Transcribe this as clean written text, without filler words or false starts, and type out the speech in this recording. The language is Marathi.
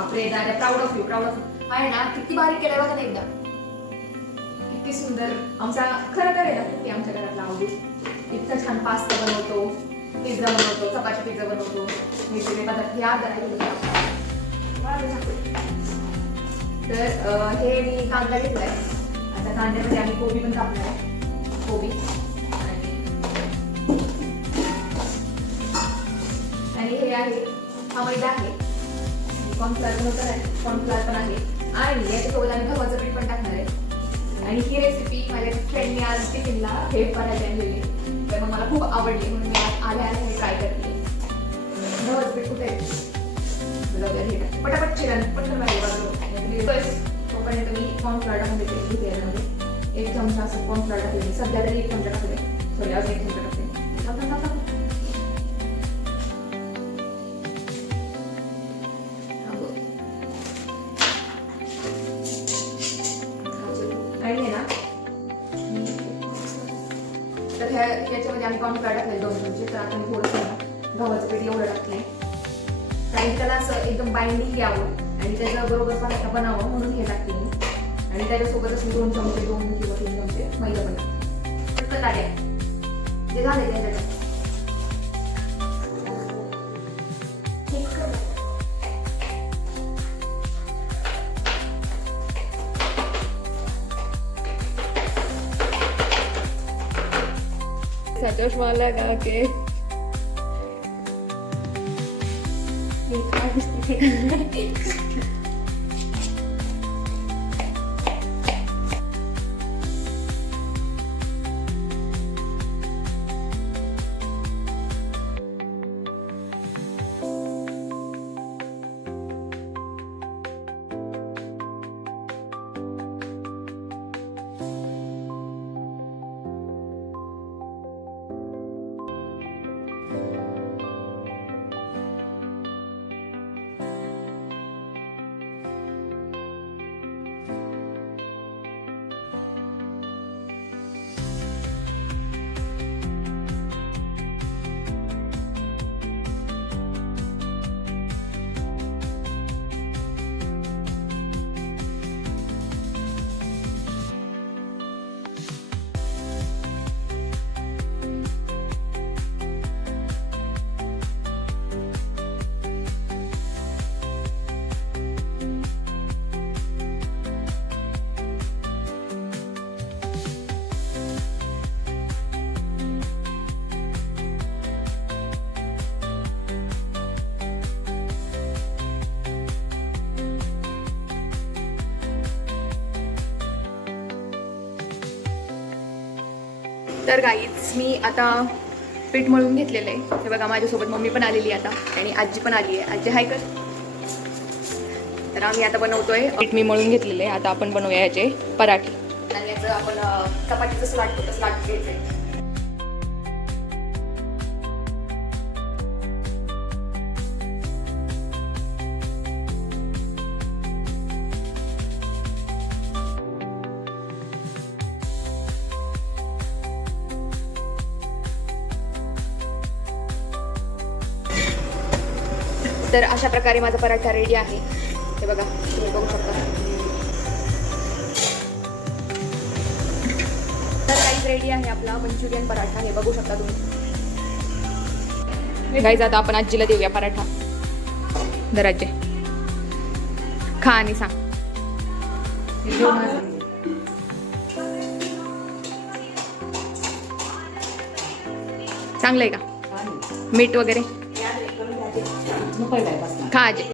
बापरे दादा, proud of you, proud of you. आहे ना, किती बारीक केलंय बघा ना एकदा. किती सुंदर. आमचा खरं तर आहे ना, किती आमच्या घरातला आवडीच. इतका छान पास्ता बनवतो, पिझ्झा बनवतो, चपाती पिझ्झा बनवतो, वेगवेगळे पदार्थ. हे अर्धा राहिले. तर हे मी कांदा घेतलाय. आता कांद्यामध्ये आम्ही कोबी पण कापणार आहे. कोबी आणि हे आहे, हा मैदा आहे, कॉर्नफ्लॉवर कॉर्नफ्लॉवर पण आहे आणि याच्यासोबत आम्ही गव्हाचं पीठ पण टाकणार आहे. आणि ही रेसिपी माझ्या फ्रेंडने आज टिफिनला हे पराठे आणलेले, तर मग मला खूप आवडली म्हणून मी आज आल्या हे ट्राय करते. गव्हाचं पीठ कुठे आहे? पटापट चिरण पटकन तोपर्यंत मी कॉर्नफ्लॉवर टाकून देते. यामध्ये 1 चमचा असं कॉर्नफ्लॉवर टाकले. सध्या तरी 1 चमचा टाकले. सॉरी, अजून 1 चमचा टाकले. आणि ना तर ह्याच्यामध्ये आम्ही कॉर्नफ्लॉवर टाकले 2 चमचे. तर आता मी थोडंसं गव्हाचं पीठ एवढं टाकले कारण त्याला असं एकदम बाइंडिंग यावं आणि त्याचा बरोबर पराठा बनावं म्हणून हे टाकते मी. आणि त्याच्यासोबतच मी 2 चमचे 2 किंवा 3 चमचे मैदा पण टाकते. पटकन टाकूया जे झाले त्याच्यात. चश्मा लगा के तर गाईच मी आता पीठ मळून घेतलेलं आहे. हे बघा माझ्यासोबत मम्मी पण आलेली आता आणि आजी पण आली आहे. आजी हाय कर. तर आम्ही आता बनवतोय. पीठ मी मळून घेतलेलं आहे. आता आपण बनवूया याचे पराठे आणि याचं आपण चपातीचं जसं लाटतो तसं लाटून घ्यायचंय. तर अशा प्रकारे माझा पराठा रेडी आहे. हे बघा, तुम्ही बघू शकता. तर गाईज रेडी आहे आपला मंचुरियन पराठा. हे बघू शकता तुम्ही. गाईज आता आपण आजीला देऊया पराठा. दर आजी खा आणि सांग. चांगलंय का? मीठ वगैरे खा आजी.